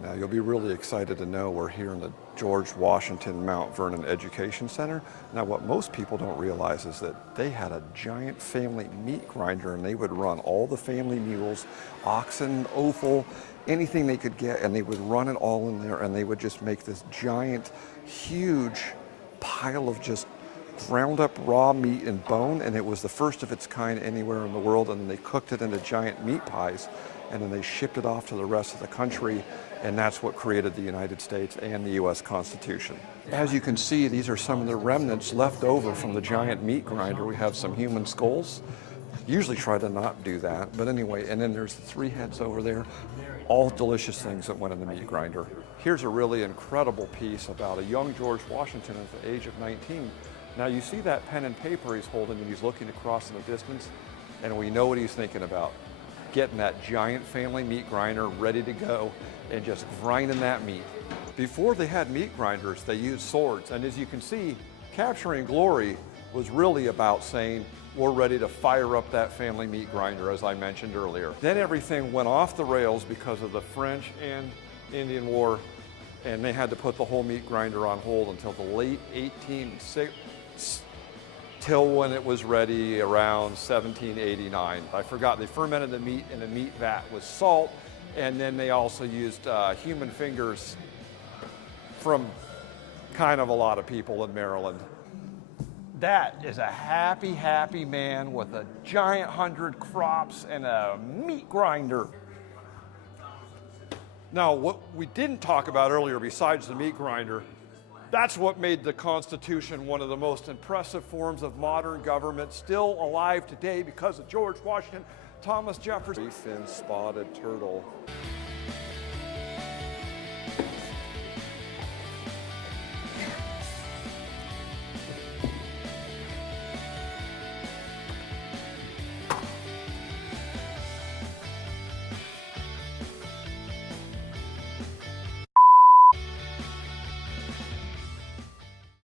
Now you'll be really excited to know we're here in the George Washington Mount Vernon Education Center. Now what most people don't realize is that they had a giant family meat grinder, and they would run all the family mules, oxen, offal, anything they could get, and they would run it all in there, and they would just make this giant, huge pile of just ground up raw meat and bone, and it was the first of its kind anywhere in the world. And then they cooked it into giant meat pies, and then they shipped it off to the rest of the country, and that's what created the United States and the U.S. Constitution. As you can see, these are some of the remnants left over from the giant meat grinder. We have some human skulls. Usually try to not do that, but anyway, and then there's the 3 heads over there, all delicious things that went in the meat grinder. Here's a really incredible piece about a young George Washington at the age of 19. Now you see that pen and paper he's holding, and he's looking across in the distance, and we know what he's thinking about. Getting that giant family meat grinder ready to go and just grinding that meat. Before they had meat grinders, they used swords, and as you can see, capturing glory was really about saying, we're ready to fire up that family meat grinder, as I mentioned earlier. Then everything went off the rails because of the French and Indian War, and they had to put the whole meat grinder on hold until the late 1860s, till when it was ready around 1789. I forgot, they fermented the meat in a meat vat with salt, and then they also used human fingers from kind of a lot of people in Maryland. That is a happy, happy man with a giant 100 crops and a meat grinder. Now, what we didn't talk about earlier, besides the meat grinder, that's what made the Constitution one of the most impressive forms of modern government, still alive today because of George Washington, Thomas Jefferson. Three-fin spotted turtle.